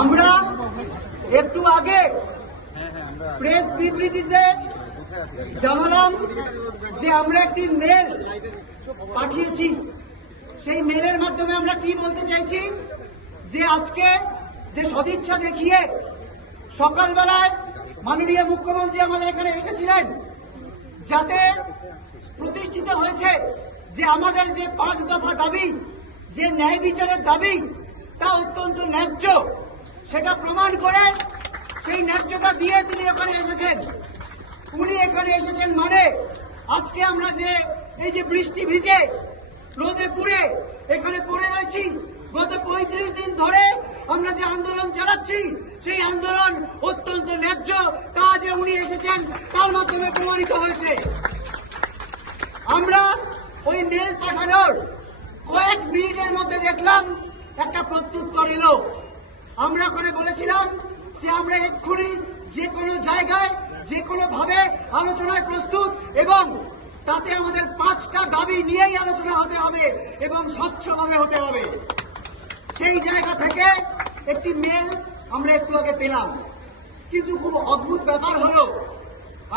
আমরা একটু আগে প্রেস বিবৃতিতে জানালাম যে আমরা একটি মেল পাঠিয়েছি। সেই মেলের মাধ্যমে আমরা কি বলতে চাইছি, যে আজকে যে সদিচ্ছা দেখিয়ে সকালবেলায় মাননীয় মুখ্যমন্ত্রী আমাদের এখানে এসেছিলেন, যাতে প্রতিষ্ঠিত হয়েছে যে আমাদের যে 5 দফা দাবি, যে ন্যায় বিচারের দাবি, তা অত্যন্ত ন্যায্য, সেটা প্রমাণ করে সেই ন্যায্যতা দিয়ে তিনি এখানে এসেছেন। উনি এখানে এসেছেন মানে আজকে আমরা যে এই যে বৃষ্টি ভিজে রোদে পুড়ে এখানে পড়ে রয়েছি, গত 35 দিন ধরে আমরা যে আন্দোলন চালাচ্ছি, সেই আন্দোলন অত্যন্ত ন্যায্য, তা যে উনি এসেছেন তার মাধ্যমে প্রমাণিত হয়েছে। আমরা ওই মেল পাঠানোর কয়েক মিনিটের মধ্যে দেখলাম একটা প্রত্যুত্তর এলো। আমরা ওখানে বলেছিলাম যে আমরা এক্ষুনি যে কোনো জায়গায় যে কোনো ভাবে আলোচনায় প্রস্তুত, এবং তাতে আমাদের 5টা দাবি নিয়েই আলোচনা হতে হবে এবং স্বচ্ছভাবে হতে হবে। সেই জায়গা থেকে একটি মেল আমরা একটু আগে পেলাম, কিন্তু খুব অদ্ভুত ব্যাপার হলো,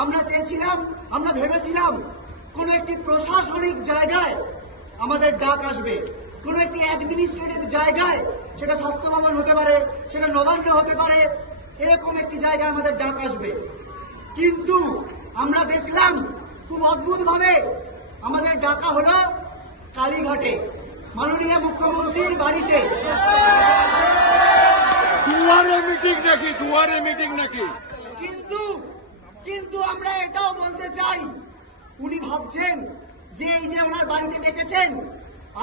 আমরা চেয়েছিলাম, আমরা ভেবেছিলাম কোন একটি প্রশাসনিক জায়গায় আমাদের ডাক আসবে, কোন একটি অ্যাডমিনিস্ট্রেটিভ জায়গায়, সেটা স্বাস্থ্য ভবন হতে পারে, সেটা নবান্ন হতে পারে, এরকম একটি জায়গায় আমাদের ডাক আসবে। কিন্তু আমরা দেখলাম খুব অদ্ভুত ভাবে আমাদের ডাকা হলো কালীঘাটে, মাননীয় মুখ্যমন্ত্রীর বাড়িতে। দুয়ারে মিটিং নাকি? কিন্তু আমরা এটাও বলতে চাই, উনি ভাবছেন যে এই যে ওনার বাড়িতে ডেকেছেন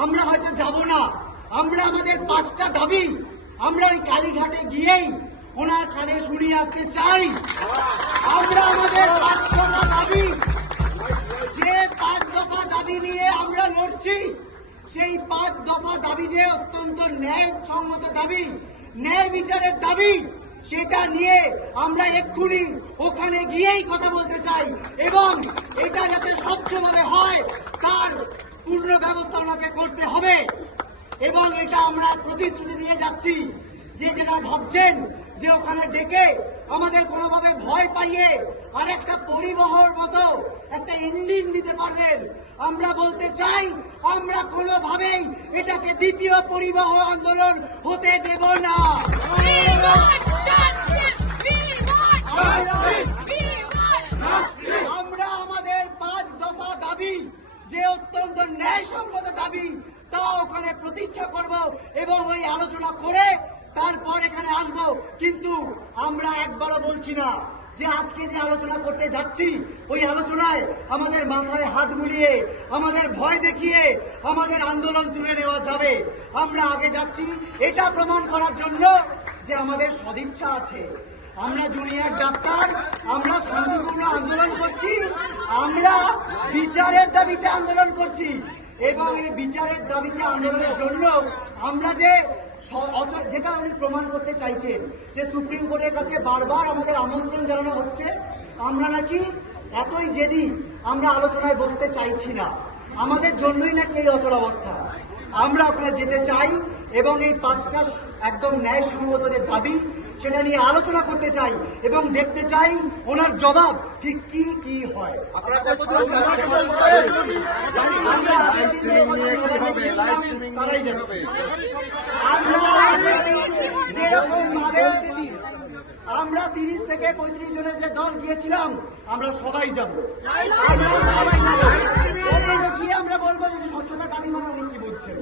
আমরা হয়তো যাব না, আমরা আমাদের 5টা দাবি আমরা ওই কালীঘাটে গিয়েই ওনার কানে শুনিয়ে আসতে চাই। আমরা আমাদের 5 দফা দাবি, যে 5 দফা দাবি নিয়ে আমরা লড়ছি, সেই 5 দফা দাবি যে অত্যন্ত ন্যায়সঙ্গত দাবি, ন্যায় বিচারের দাবি, সেটা নিয়ে আমরা এক্ষুনি ওখানে গিয়েই কথা বলতে চাই, এবং এটা যাতে স্বচ্ছভাবে হয় তার পূর্ণ ব্যবস্থা ওনাকে করতে হবে। এবং এটা আমরা প্রতিশ্রুতি দিয়ে যাচ্ছি যে যেটা ভাবছেন যে ওখানে ডেকে আমাদের কোনোভাবে ভয় পাইয়ে আর একটা পরিবহর মতো একটা ইঞ্জিন দিতে পারবেন, আমরা বলতে চাই আমরা কোনোভাবেই এটাকে দ্বিতীয় পরিবহ আন্দোলন হতে দেব না। আমরা আমাদের 5 দফা দাবি, যে অত্যন্ত ন্যায়সঙ্গত দাবি, তা ওখানে প্রতিষ্ঠা করব এবং ওই আলোচনা করে তারপর এখানে আসব। কিন্তু আমরা একবারও বলছি না যে আজকে যে আলোচনা করতে যাচ্ছি ওই আলোচনায় আমাদের মাথায় হাত বুলিয়ে, আমাদের ভয় দেখিয়ে আমাদের আন্দোলন তুলে নেওয়া যাবে। আমরা আগে যাচ্ছি এটা প্রমাণ করার জন্য যে আমাদের সদিচ্ছা আছে। আমরা জুনিয়র ডাক্তার, আমরা শান্তিপূর্ণ আন্দোলন করছি, আমরা বিচারের দাবিতে আন্দোলন করছি, এবং এই বিচারের দাবিতে আন্দোলনের জন্য আমরা যেটা উনি প্রমাণ করতে চাইছেন যে সুপ্রিম কোর্টের কাছে বারবার আমাদের আমন্ত্রণ জানানো হচ্ছে, আমরা নাকি এতই জেদি আমরা আলোচনায় বসতে চাইছি না, আমাদের জন্যই নাকি এই অচলাবস্থা। আমরা ওখানে যেতে চাই এবং এই 5টা একদম ন্যায়সঙ্গত যে দাবি সেটা নিয়ে আলোচনা করতে চাই এবং দেখতে চাই ওনার জবাব ঠিক কি হয়। যেরকম ভাবে আমরা 30 থেকে 35 জনের যে দল গিয়েছিলাম, আমরা সবাই যাবো, গিয়ে আমরা বলবো যে স্বচ্ছতা দাবি মানে উনি কি বলছেন।